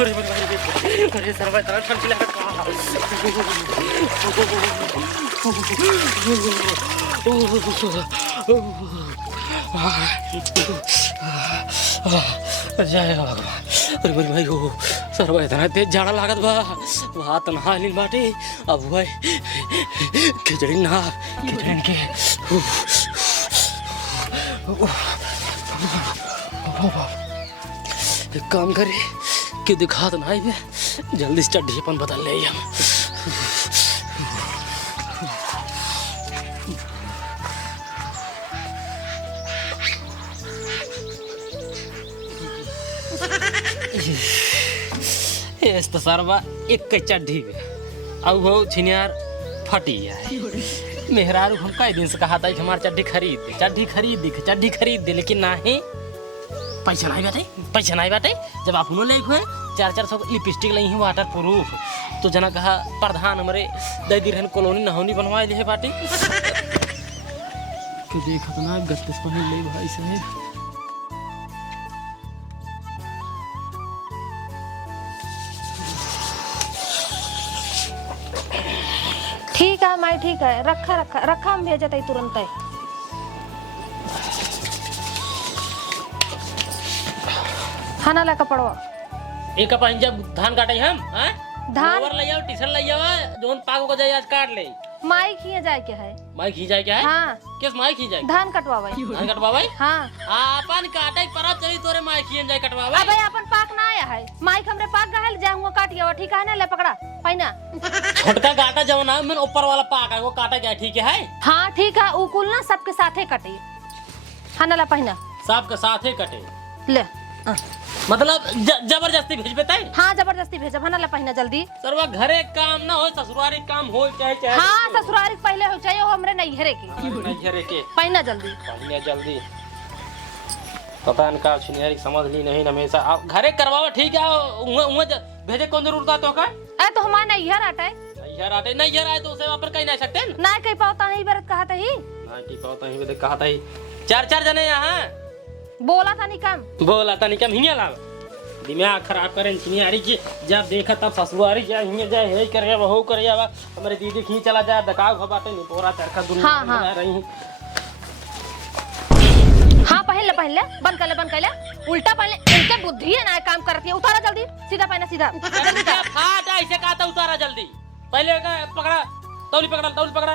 अरे सर भाई तरह ठंडी लगा जय भगवान। अरे मेरे भाई हो सर भाई इतना तेज झाड़ा लागत बा हाथ नहा लीन बाटे अब भाई खिचड़ी ना खिचड़ी के एक काम करे कि दिखा तो ना जल्दी से चड्ढी अपन बदल ले हम। तो सरवा एक चड्ढी में अब वो छिनियार फटी है मेहरारू हम कई दिन से कहा था कि हमारी चड्ढी खरीद दे लेकिन ना ही पैसा नहीं बाटे जब आप ले हुए 400 लिपस्टिक ली वाटर प्रूफ तो जना कहा प्रधान हमारे दी रहन कॉलोनी नहौनी बनवा ली है बाटी तो देखत ना गत्ते पहन ले भाई साहब। ठीक है माई ठीक है रखा हम भेजत है तुरंत है। खाना ला कपड़वा एक अपन जब धान काटे हम हैं धान ले जाओ टीशन ले जाओ जोन पागो को जाए आज काट ले माई खिए जाए के है माई खी जाए क्या है हाँ किस माई खी जाए धान कटवावे धान कटवावे हाँ अपन काटे पर चली तोरे माई खिए जाए कटवावे अबे अपन पाक ना आया है माई हमरे पाक गहल जाऊंगा काट गया ठीक है ना ले पकड़ा पहिना छोटका काटा जब ना मैंने ऊपर वाला पाक है वो काटा गया ठीक है हाँ ठीक है उकुल ना सबके साथे कटे खाना ला पहिना सबके साथे कटे ले मतलब जबरदस्ती भेजबे तै हाँ जबरदस्ती भेजब खाना ला पहिना जल्दी सरवा घरे काम ना हो ससुरारी काम हो चाहे हाँ ससुरारी पहले हो चाहिए हमरे नैहरे के पहिना जल्दी पता न का छिनियारी समझ ली नहीं हमेशा आप घरे करवावा ठीक है उहाँ भेजे कौन जरूरत है तो का ए तो हमारा नैहर आटे नैहर आए तो उसे पर कहीं नहीं सकते ना कहीं पाता नहीं बरत कहा था ही ना की पाता ही बे कहा था ही चार जने यहाँ बोला था नहीं कम हिंगे लाव दिमाग खराब करें छिनियारी की जब देखा तब ससुरारी जा हिंगे जाए हे करे वो करे जावा हमारे दीदी खी चला जा दकाव बाटे नहीं पूरा चरखा दुनिया हाँ रही हाँ पहन ले बंद कर ले उल्टा पहन ले इनके बुद्धि है ना काम करती है उतारा जल्दी सीधा पहना सीधा फाट ऐसे कहा था उतारा जल्दी पहले पकड़ा तौली पकड़ा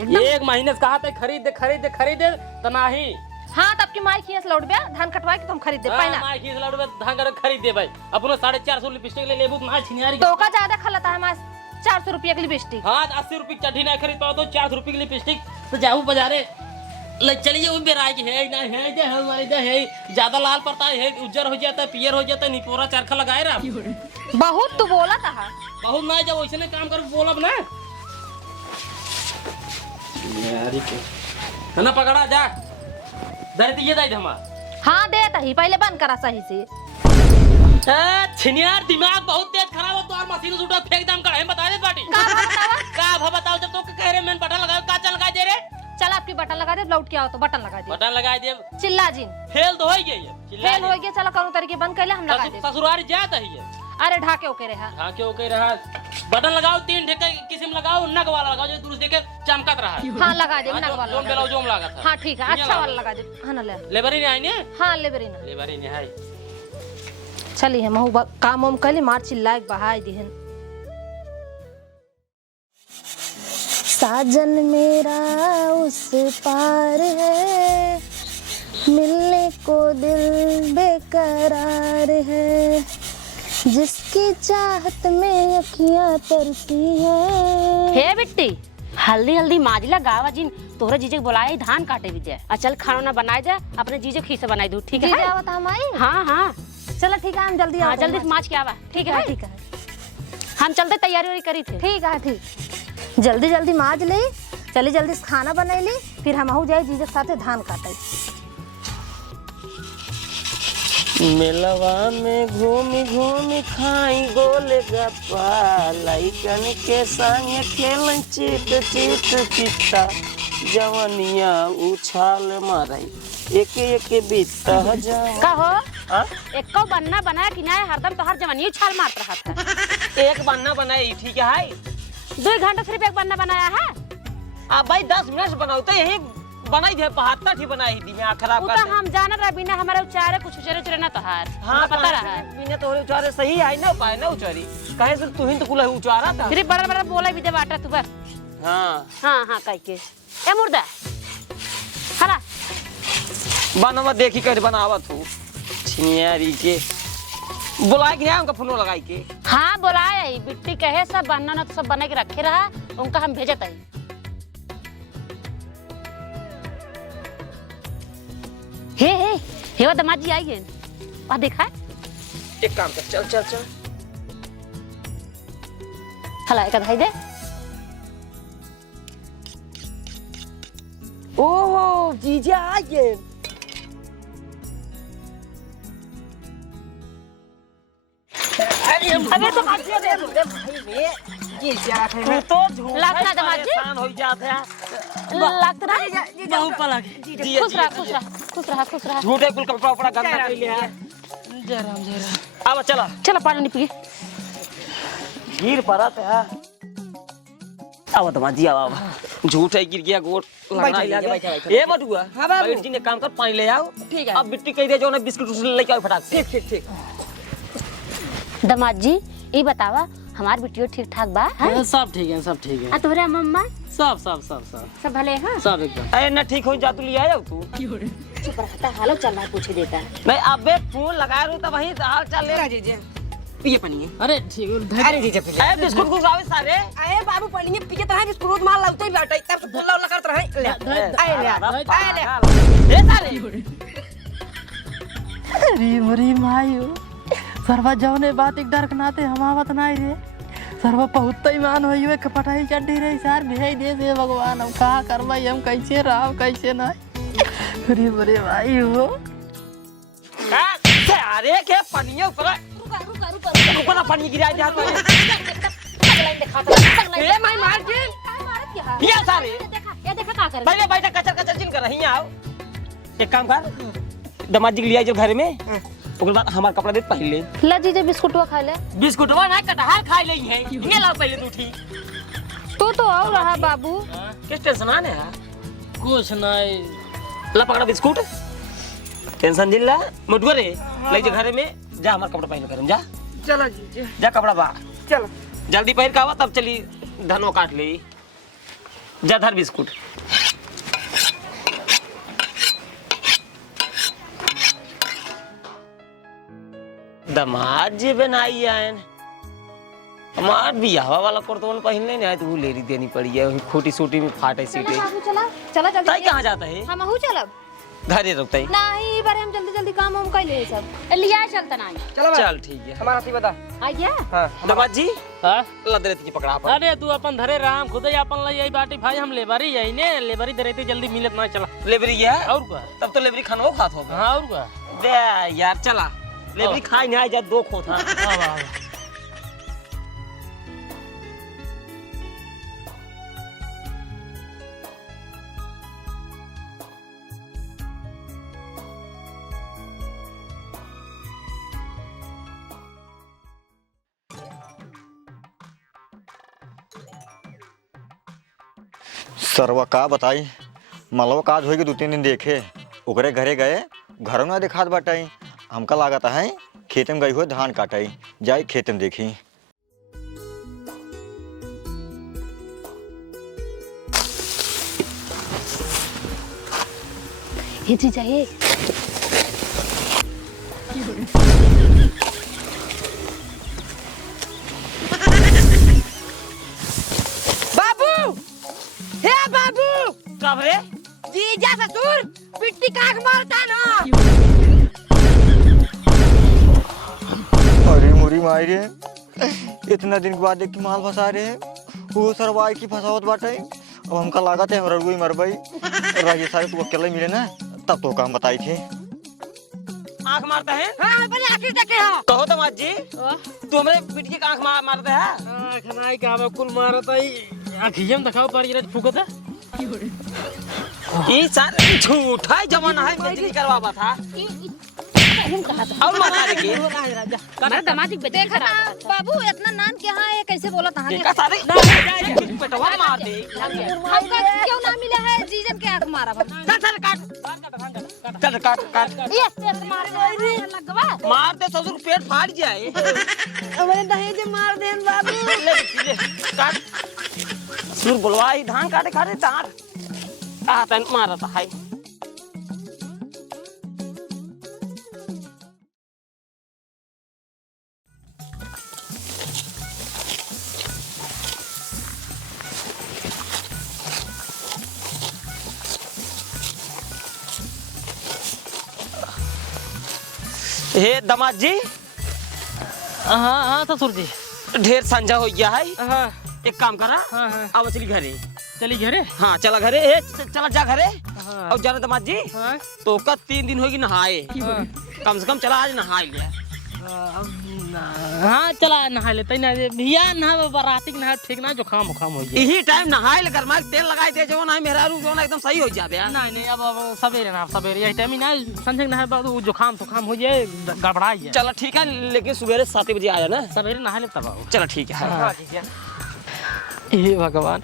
एक महीने से कहा था खरीद दे तो नहीं हाँ तब की माई खीस लौट गया धान कटवा के तुम खरीद दे पाइना माई खीस लौट गया धान खरीद दे भाई अपनो 450 लिपस्टिक ले लेबू ना छिनियारी तो का ज्यादा खलता है मां 400 रुपए की लिपस्टिक हां 80 रुपए की चड्ढी नहीं खरीद पाओ तो 400 रुपए की लिपस्टिक तो जाऊ बाजारे ले चलिए वो बेराय की है ना है जे हमारी जे है ज्यादा लाल पड़ता है उज्जर हो जाता है पियर हो जाता है निपोरा चरखा लगाए रा बहुत तू बोला था बहुत ना जब वैसे काम कर बोलब ना यारी के खाना पकड़ा जा दर दिए दाई धमा हां देता ही पहले बंद करा सही से छिनियार दिमाग बहुत तेज खराब हो तो और मशीन उठा फेंक दम का है बता दे पार्टी का बताओ जब तो कह रहे मैंने बटन लगाओ का चल लगा दे रे चल आपकी बटन लगा दे लौट के आओ तो बटन लगा दे चिल्ला जी फेल तो हो गई फेल हो गया चलो कौन तरीके बंद कर ले हम लगा दे ससुरारी जात है अरे ढाके ओके रहा बटन लगाओ 3 ढेके किस्म लगाओ नग वाला लगाओ जो दूसरे के चमकत रहा हां लगा दे नग वाला जोम बेलाओ जोम लगा था हां ठीक है अच्छा वाला लगा दे हां ना लेबरी नहीं आई ने हां लेबरी नहीं है चली है महू काम कली मार चिल्लाए बहाई दिहन साजन मेरा उस पार है मिलने को दिल बेकरार है जिसकी चाहत में अखियां तरती हैं। हे बिट्टी हल्दी माजला गावा जिन तोरे जीजे बुलाए धान काटे भी जाए चल खाना ना बनाए जाए अपने जीजे खीसे बनाई दू ठीक है हाँ चलो ठीक है हम जल्दी हाँ जल्दी माज के आवा ठीक है हम चलते तैयारी करी थे ठीक है जल्दी माज ले चली जल्दी से खाना बनाई ली फिर हम जाए जीजे के साथे धान काटे मेलवा में घूमी खाई गोल गप्पा लइकन के संग खेलन चित चित्ता जवनिया उछाल मारई एक बित्ता जा का हो एको बनना बनाया कि नहीं, हरदम तो हर जवानी छाल मार रहा था। एक बनना बनाई ठीक है 2 घंटा सिर्फ एक बनना बनाया है। अब भाई 10 मिनट से बनाओ तो यही बनाई दे 75 ही बनाई दी मैं खराब वो तो हम जान रहे बिना हमारे उचारे कुछ उचारे उचारे ना तो हार। हाँ पता रहा है बिना तोरे उचारे सही है ना पाए ना उचारी कहे से तू ही तो कुल उचारा था फिर बड़ा बड़ा बोला भी दे बाटा तू बस। हाँ हाँ कह के ए मुर्दा हला बनवा देखी कर बनावत हूँ छिनियारी के बुलाए कि नहीं उनका फोन लगाई के। हाँ बोलाए बिट्टी कहे सब बनना ना तो सब बना के रखे रहा उनका हम भेजत है। हे वो दामाद जी आई है वहाँ देखा है। एक काम कर चल चल चल हला एक धाई दे। ओह जीजा आ गए अबे तो भाग दे जीजा है तो लगता दामाद जी आसान हो जाता है लगता ना बहुत पलक खुश रहा खुश रहा खुश रहा खुश रहा। झूठे कुल कपड़ा उपड़ा गंदा कर लिया है जय राम अब चला चलो पानी नहीं पिए गिर पड़ा था अब तो माजी अब झूठ है गिर गया गोट लगा लिया ए बटुआ हां बैठ जी ने काम कर पानी ले आओ ठीक है अब बिट्टी कह दे जो ना बिस्कुट उस लेके आओ फटाक ठीक ठीक ठीक दामाद जी ये बतावा हमार बिटियो ठीक ठाक बा है? सब ठीक है सब ठीक है। आ तोहरा मम्मा सब सब सब सब सब भले हैं सब एकदम। अरे ना ठीक हो जा तू ले आ जाओ तू चुप रहता हालो चल रहा पूछ देता है। नहीं अबे फोन लगा रू तब वही हाल चाल ले जीजे ये पनिए अरे ठीक है अरे जीजे अरे बिस्कुट को आवे सारे अरे बाबू पनिए पिए तो है बिस्कुट मार लाउते ही बैठा तब से बोला करत रहे ले ले ए सारे अरे मरी मायो सरवा जौने बात एक डर नाते हमावत नहीं रे सरवा बहुत ईमान होई हुए कपटाई चड्डी रही सार भेज दे से भगवान हम कहा करवाई हम कैसे रहा कैसे नहीं। अरे मरे भाई हो अरे के पनिए ऊपर ऊपर पानी गिरा दे हाथ ए माई मार के ये सारे ये देखा का कर पहले बैठा कचर कचर जिन कर रही आओ एक काम कर दामाद जी के लिए जो घर में ओकर बाद हमार कपड़ा दे पहले ला जीजे बिस्कुटवा खा ले। बिस्कुटवा ना कटहल खा ले है ये लाओ पहले तू ठीक तो आओ रहा बाबू किस टेंशन आने है कुछ नहीं। ला पकड़ा बिस्कुट टेंशन दिल ला मुटुआ रे ले जा घर में जा हमार कपड़ा पहन कर जा चलो जीजे जा कपड़ा बा चलो जल्दी पहन के आवा तब चली धनो काट ले जा धर बिस्कुट दामाद जी बनाई आयन हमार बियाह वाला कुर्तवन पहनले नहीं आए तो वो लेरी देनी पड़ी है खोटी सूटी में फाटे सीटे बाबू चला चला जल्दी ताई कहाँ जाता है हम हूं चलब घरे रुकता है नहीं बारे हम जल्दी जल्दी काम हम कर ले सब लिया चलता नहीं चलो चल ठीक है हमारा सी बता आ गया हाँ दामाद जी हाँ लद रहे थे पकड़ा पर अरे तू अपन धरे राम खुद ही अपन ला यही बाटी भाई हम लेबारी यही ने लेबारी दे रहे जल्दी मिलत ना चला लेबरी है और का तब तो लेबरी खाना खात होगा हाँ और का बे यार चला लेबरी खाई नहीं आए जा दो खो था सरवा का बताई मलवा काज होगी 2-3 दिन देखे ओकरे घरे गए घरों ना दिखात बाटाई हमका लागत है खेत में गई हो धान काटाई जाई खेत में देखी ये जी चाहिए बाबू हे बाबू कब रे जीजा ससुर पिट्टी काक मारता ना अरे मुरी माई रे इतना दिन के बाद एक माल फंसा रहे वो सरवाई की फंसावत बाटाई अब हमका लागत है हरगुई मरबई राजे सारे तू अकेले मिले ना तब तो काम बताई थी आंख मारता है हां अपने आखिर तक है कहो दामाद जी तू हमारे पिट की आंख मारता है खनाई का मैं कुल मारता ही आखियम दिखाओ पर ये फुकता ये सारा झूठा जमाना है बिजली करवावा था हम कहा था और माता रे के मेरा दामाद की बेटे देखा ना बाबू इतना नान के हाँ है कैसे बोला था देखा सारे पेटवा मार दे हमका क्यों ना मिला है जीजन के हाथ मारा चल काट चल काट ये मारे लगवा मार दे ससुर पेट फाड़ जाए हमारे दहेज मार देन बाबू ले काट सुर बोलवाई धान काटे काटे तार आ तन मारा था हाय हे दामाद जी हाँ हाँ ससुर जी ढेर संजा हो गया है हाँ एक काम करा हाँ हाँ अब चली घरे चली घरे हाँ चला घरे ए चला जा घरे हाँ और जाना दामाद जी हाँ तो का 3 दिन होगी नहाए हाँ। कम से कम चला आज नहा लिया हाँ चला नहा लेते ना भैया नहा बाराती के नहा ठीक ना जुकाम उखाम हो गया यही टाइम नहाए ले गरमा तेल लगाई दे जो ना मेरा रू जो ना एकदम सही हो जाबे नहीं नहीं अब सवेरे ना सवेरे यही टाइम ही ना संजय नहा बाद जुकाम सुखाम हो जाए गड़बड़ा जाए चलो ठीक है लेकिन सवेरे 7 बजे आया ना सवेरे नहा ले तब आओ चलो ठीक है हाँ। हे भगवान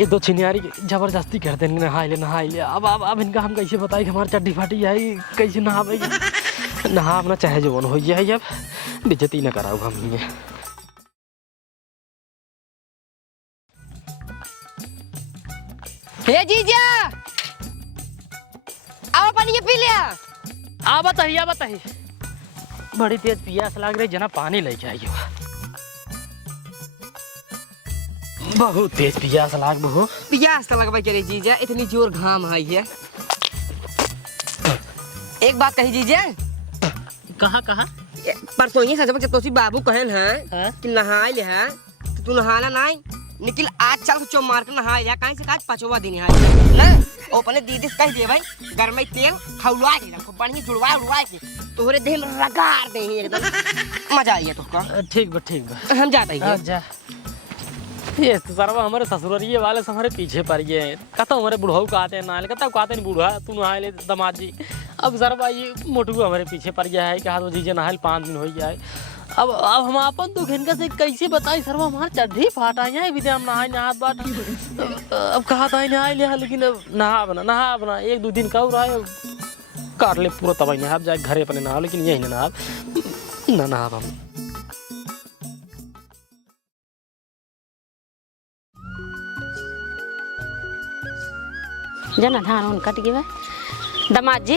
ये दो छिनियारी जबरदस्ती कर देंगे नहा ले अब इनका हम कैसे बताए कि हमारी चड्डी फाटी जाए कैसे नहावे नहा अपना चाहे जो हो जाए अब बेइज्जती न कराओ हम ये हे जीजा आओ पानी पी लिया आ बताइए बड़ी तेज प्यास लग रही जना पानी ले जाइए बहुत तेज प्यास लाग बहु प्यास तो लगवा करे जीजा इतनी जोर घाम है एक बात कही जीजा कहाँ परसों ही सजबक तोसी बाबू कहन है हाँ? कि नहाए ले है तो तू नहाला नहीं निकल आज चल चो मार के नहाए ले काहे से काज पांचवा दिन है ना ओ अपने दीदी से कह दे भाई घर में तेल खौलवा के रखो बढ़िया जुड़वा उड़वा के तोरे देह में रगाड़ दे एकदम मजा आई है तुमको ठीक बा हम जाते हैं जा ये तो सरवा हमारे ससुररिये वाले से हमारे पीछे पड़ गए हैं कहता हमारे बुढ़ऊ का आते हैं नाल कहता को आते नहीं बूढ़ा तू नहा ले दामाद जी अब सरवा ये मोटू हमारे पीछे पड़ गया है कि हाँ जीजे नहाल 5 दिन हो गया है अब हम अपन दुख इनका से कैसे बताई सरवा हमारे चड्ढी फाटा है विद्या हम नहा बात अब कहा था नहा लिया लेकिन अब नहा बना 1-2 दिन का रहा है काट ले पूरा तबाही नहा जाए घरे अपने नहा लेकिन यही नहा हम जना धान उन कट गया दामाद जी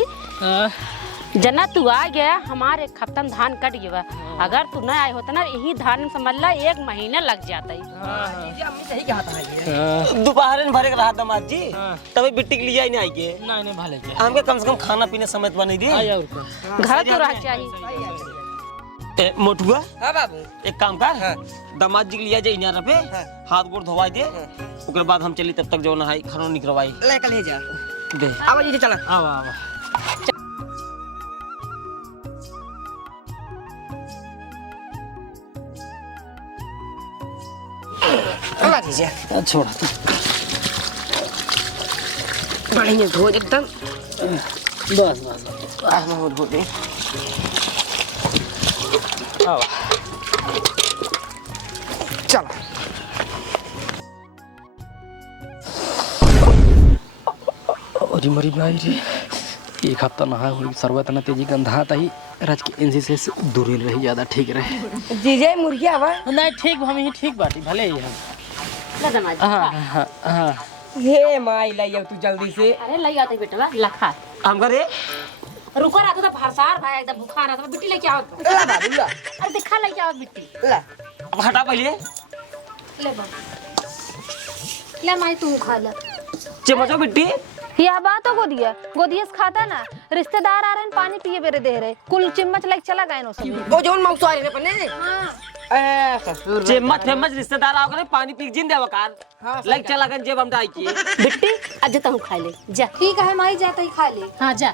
जना तू आ गया हमारे एक हफ्ता में धान कट गया अगर तू न आए होता ना यही धान समझ ला 1 महीना लग जाता है दोपहर में भरे के रहा दामाद जी तभी बिट्टी के लिए नहीं आई के नहीं भले हमके कम से कम खाना पीने समय तो बनी दी घर तो रह चाहिए मोटुआ हां बाबू एक काम कर दामाद जी के लिए जाई ना रपे हाथ गोड़ धोवाई दे ओकर बाद हम चली तब तक जो नहाई खाना निकलवाई ले कल ले जा दे आवा जी चला आवा आवा जी छोड़ा बढ़िया धो एकदम बस आज मैं धो दे आवा चल और मरी भाई रे 1 हफ्ता नहा हुई सर्वत न तेजी गंधा तही राज के इनसे से दूरी रही ज्यादा ठीक रहे जीजे मुर्गी आवा नहीं ठीक हम ही ठीक बाटी भले ही हम ना दामाद जी हाँ हे माई लाई तू जल्दी से अरे लई आते बेटा लखा हम करे रुको रहा था भरसार भाई एकदम भूखा रहा था बिट्टी लेके आओ ला बाबू ला अरे दिखा लेके आओ बिट्टी ला अब हटा पहले ले बाबू ले माई तू खा ले चमचो बिट्टी यह बात हो गोदिया से खाता ना रिश्तेदार आ रहे हैं पानी पिए बेरे दे रहे कुल चिम्मच लाइक चला गए नो सब ओ जोन मौसो आ रे पने ससुर चम्मच फेमस रिश्तेदार आ गए पानी पी जिन देवा कार लाइक चला गन जेब हम डाई की बिट्टी आज तू खा ले जा ठीक है माई जाता ही खा ले हाँ जा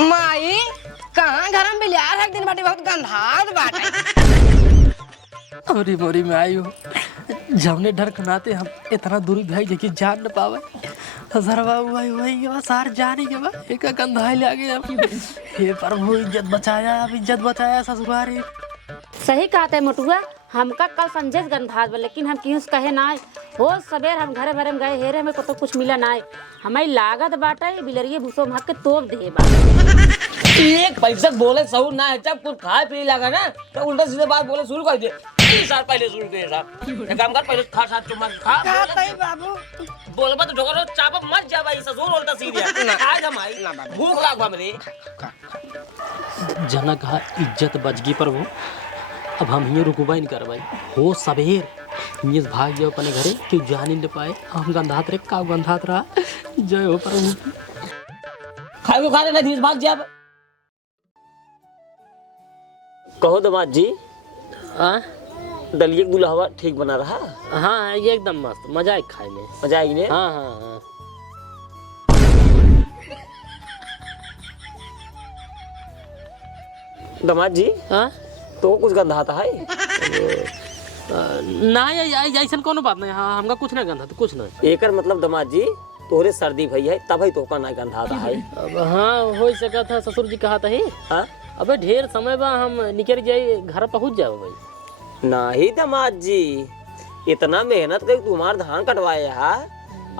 माई कहां घर में बिलिया दिन बाटे बहुत गंधात बाटे अरे मोरी में आई हो जमने डर के नाते हम इतना दूरी भाई देखिए जान न पावे सरवा वही वही के बाद सार जाने के बाद एक गंधाई ले गए हम। हे प्रभु इज्जत बचाया, अब इज्जत बचाया ससुरारी। सही कहते है मोटुआ, हमका कल संजय गंधात बा, लेकिन हम क्यों कहे ना हो सवेर हम घरे भरे में गए हेरे में तो कुछ मिला ना हमें लागत बाटे बिलरिए भूसो महक के तोप दे बा। एक पैसा बोले सहू ना है, जब कुछ खाए पी लगा ना तो उल्टा सीधे बात बोले शुरू कर दे। 3 साल पहले शुरू किए साहब, एक काम कर पहले खा साथ चुम्मा खा बाबू बोलबा तो ढोकर चापा मत जा भाई, ससुर उल्टा सीधे आज हम आई भूख लागवा मेरे। जना कहा इज्जत बच गई प्रभु, अब हम ये रुकबा नहीं कर भाई। हो सवेर ये भाग गया अपने घरे, क्यों जान ही न पाए। हम गंधात रे का गंधात रहा। जय हो प्रभु। खाए को खा लेना धीरे भाग जा। कहो दामाद जी, हाँ दलिए दुल्हवा ठीक बना रहा? हाँ ये एकदम मस्त, मजा है खाए में। मजा आई ने? हाँ हाँ हाँ। दामाद जी हाँ तो कुछ गंधाता है? ना ऐसा कोनो बात नहीं। हाँ हमका कुछ ना गंधा तो कुछ नहीं। एकर मतलब दामाद जी तोरे सर्दी भई है तभी तो का ना गंधाता है। अब हाँ हो सका था, ससुर जी कहा था ही। हाँ अबे ढेर समय बा, हम निकल जाए घर पहुंच जाओ भाई। नहीं दामाद जी, इतना मेहनत कर तुम्हार धान कटवाए है,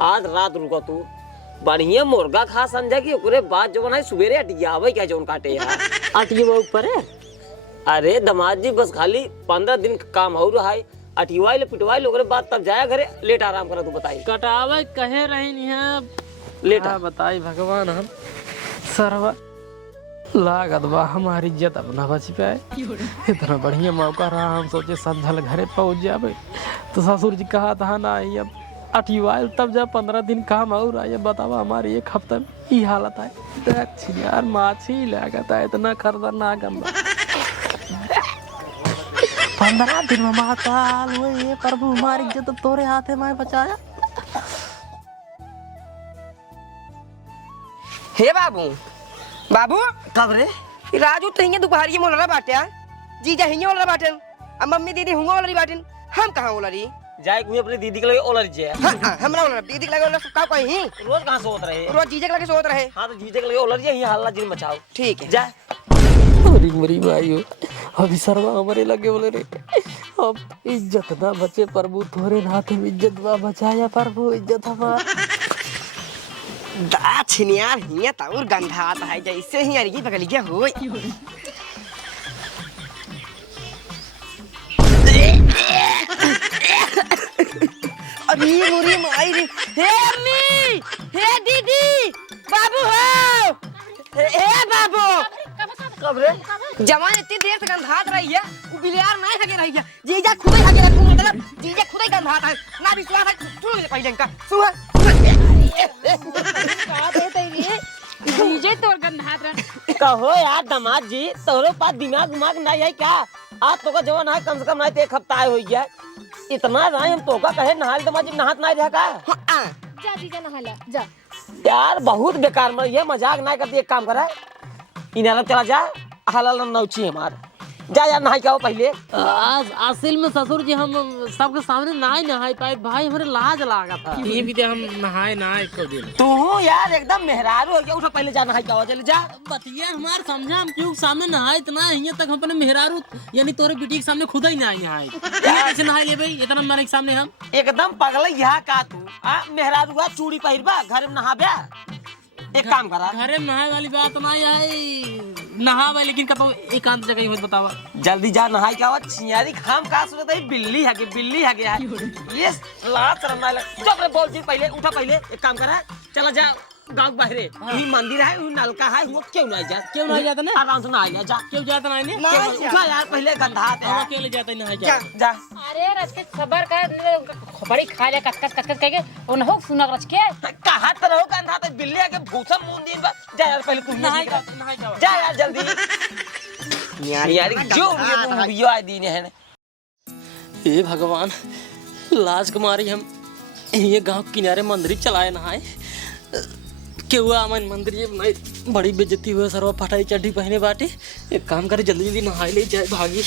आज रात रुका तू बढ़िया मुर्गा खा समझा कि ओकरे बाद जो बनाए सुबेरे अटियावे क्या जोन काटे है। आटिए वो ऊपर है। अरे दामाद जी बस खाली 15 दिन का काम हो रहा है, अटिवाई ले पिटवाई ले ओकरे बाद तब जाया घरे लेट आराम करा। तू बताई कटावे कहे रही नहीं है लेट हाँ बताई भगवान। हम सरवा लागत बा हमारी इज्जत अपना बच पाए। इतना बढ़िया मौका रहा, हम सोचे संझल घरे पहुंच जावे तो ससुर जी कहा था ना अब अठिवाइल तब जब 15 दिन काम और आए। बतावा हमारी एक हफ्ते में ये हालत है। देख यार माछी लागत है इतना खतरनाक गंदा। 15 दिन में महाकाल हुए। ये प्रभु हमारी इज्जत तोरे हाथे में बचाया। हे बाबू बाबू कब रे राजू तो हिंगे दोपहर मोल रहा बाटे जीजा हिंगे बोल रहा बाटन, अब मम्मी दीदी हुंगा बोल रही बाटन, हम कहाँ बोल रही जाए कोई अपनी दीदी के लगे ओलर जे हमरा ओलर दीदी के लगे ओलर का कहीं रोज कहां सोत रहे, रोज जीजे के लगे सोत रहे। हां तो जीजे के लगे ओलर जे यही हल्ला जिन मचाओ। ठीक है जा। अरे मरी भाई हो, अभी सरवा हमारे लगे बोले रे। अब इज्जत ना बचे प्रभु, तोरे हाथ में इज्जत बा बचाया प्रभु, इज्जत हमार। दा छिनियार हिंगे ताउर गंधा आता है जैसे ही अरगी पकड़ लिया होय। अरे मुरी माई रे। हे अम्मी, हे दीदी, बाबू हो, हे बाबू। कब रे? जवान इतनी देर से गंधात रही है, वो बिलियार नहीं हगे रही है। जीजा खुद ही हगे रखूं, मतलब जीजा खुद ही गंधात है। ना विश्वास है, सुन ले पहले इनका। सुन डीजे तोर गंधात रह। कहो यार दामाद जी, तोरे पास दिमाग नहीं है क्या? आज तो का जवान है, कम से कम नहीं एक हफ्ता हो गया। इतना राय हम तो का कहे नहाल दामाद जी नहात नहीं रहा का? जा जीजा नहाला जा। यार बहुत बेकार में ये मजाक ना करती। एक काम करा इन्हें चला जा, हलाल नौची हमार जा यार नहाई का पहले। आज असल में ससुर जी हम सबके सामने नहाए नहाए पाए भाई, हमारे लाज लागा था। ये भी हम नहाए नहाए को दिन तू यार एकदम मेहरारू हो गया, उठा पहले जा नहाई का चले जा। बतिया हमार समझा, हम क्यों सामने नहाए इतना यहाँ तक हम अपने मेहरारू यानी तोरे बेटी के सामने खुद ही नहाए कैसे नहाए ले भाई इतना हमारे सामने। हम एकदम पगल यहाँ का तू मेहरारू चूड़ी पहिरबा घर में नहाबा। एक काम करा घरे में नहाए वाली बात ना है, नहावा लेकिन कतो एकांत जगह ही बतावा। जल्दी जा नहाई के आवा। छियारी खाम का सूरत है, बिल्ली है गया ये लात शर्मा लग। जो अपने बोल जी पहले उठा, पहले एक काम करा चला जा गांव बाहरे यही मंदिर है, वही नलका है, वो क्यों नहीं जा? क्यों नहीं जाता ना? आराम से नहा जा। क्यों जाता नहीं? उठा यार पहले गंधात है। अकेले जाता नहीं जा जा। अरे रच के सबर कर बड़ी खा ले कस कह उन्हों सुना रच के कहां त रहो गंधात है, बिल्ली है के भूसा मुंह दिन बा। जा यार पहले तू नहाए जा यार जल्दी। यार जो ये यो आई दिन है। हे भगवान, लाज कुमारी हम ये गांव किनारे मंदिर चलाए नहाए के हुआ मन मंदिर ये नहीं बड़ी बेइज्जती हुआ। सरवा फटाई चड्डी पहने बाटे। एक काम करे जल्दी नहाए ले जाए भागी।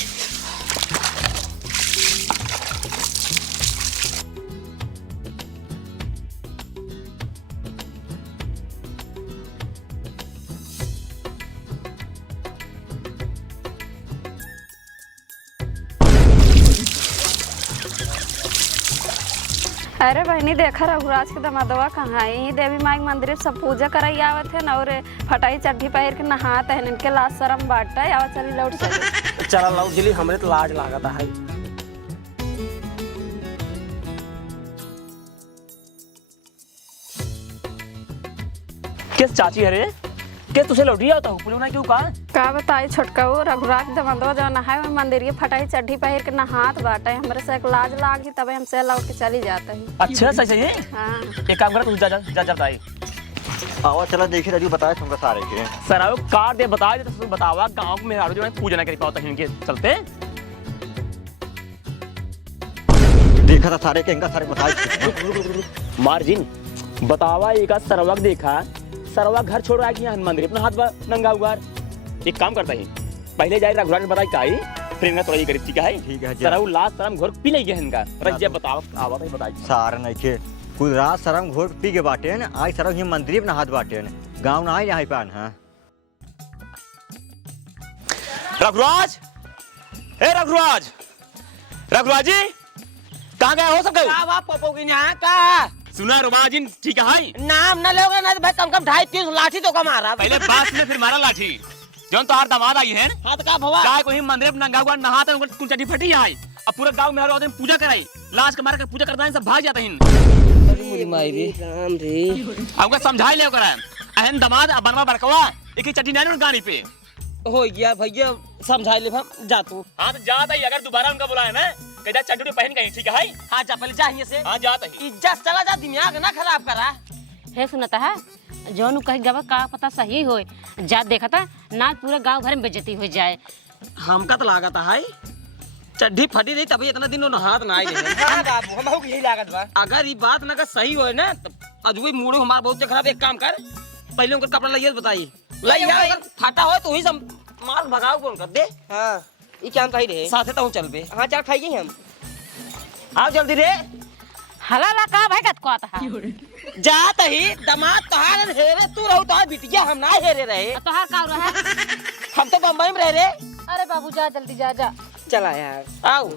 अरे बहनी देखा रघुराज के दमादवा कहाँ है? यही देवी माई के मंदिर सब पूजा कराई आवत है ना, और फटाई चड्ढी पहिर के नहात है, इनके लाज शरम बाटा है। आवा चली लौट चली। चला लौट चली, हमरे तो लाज लागत है। किस चाची हरे के तुझे लौटी आता हूँ पुलिस क्यों कहा? का बताई छोटका वो रघुराज के दमादवा जो नहाए वो मंदिर फटाई चड्ढी पहिर के नहात बाटा है, हमरे से एक लाज लाग ही तबे हमसे लौट के चली जाता है। अच्छा सही है। हाँ एक काम कर, तू जा जा जा जा बताई। आवा चला देखिए राजू बताए तुमका सारे के सर आओ कार दे बता दे तो बतावा गांव में हारो जो है पूजा ना करी पाता इनके चलते। देखा था सारे के इनका सारे बताए मार्जिन बतावा एक सरवक देखा, सरवा घर छोड़ रहा है कि यहाँ मंदिर अपना हाथ नंगा हुआ। एक काम करता है पहले जाए रघुराज ने बताई काई फिर इनका थोड़ा ये करी ठीक है। ठीक है सरव लास्ट शर्म घोर पी नहीं गया इनका रज्जे बतावा आवा नहीं बताई सार नहीं के कुछ रात शरम घोर पी के बाटे न आज सरम ही मंदिर में नहात बाटे न गाँव ना यहाँ पान। हाँ रघुराज, ए रघुराज, रघुराज जी कहाँ गए हो सब गए? का बाप पपो की यहाँ का सुना रुमाजिन ठीक है नाम न लोगे ना तो भाई कम कम 2.5-3 लाठी तो का मारा। पहले बात में फिर मारा लाठी जौन तो दामाद आई है हाथ का भवा गाय को ही मंदिर में नंगा हुआ नहाते उनको कुल चटी फटी आई। अब पूरे गांव में हर दिन पूजा कराई, लाश के मार के पूजा करता है सब भाग जाता है। अरे माई रे राम रे हमको समझाई ले करा अहम दामाद बनवा बरकवा एक ही चटी नहीं गानी पे हो गया भैया समझा ले हम जा तू। हाँ तो जाता ही, अगर दोबारा उनका बुलाया ना कहता चड्डी पहन गई ठीक है। हाँ जा पहले चाहिए से हाँ जाता ही इज्जत चला जा, दिमाग ना खराब करा। हे सुनता है जौन कही गवा का पता सही होए जा देखा था ना पूरे गांव भर में बेइज्जती हो जाए। हमका तो लागत है चड्ढी फटी रही तभी इतना दिन हाथ ना आई रहे। हाँ बाबू हम हो यही लागत बा। अगर ये बात ना सही होए ना तो अजूबी मूड हमारा बहुत खराब। एक काम कर पहले उनका कपड़ा लाइए बताइए लाइए, अगर फाटा हो तो ही सब मार भगाओ कौन कर दे। हां ये क्या कही रहे साथे तो चल बे। हां चल खाइए हम आओ जल्दी रे। हला ला का भाई कत को आता है जात ही दमाद तोहार हेरे तू रहू तो बिटिया हम ना हेरे रहे। तोहार का रहा है? हम तो बम्बई में रह रे। अरे बाबू जा जल्दी जा जा। चला यार आओ।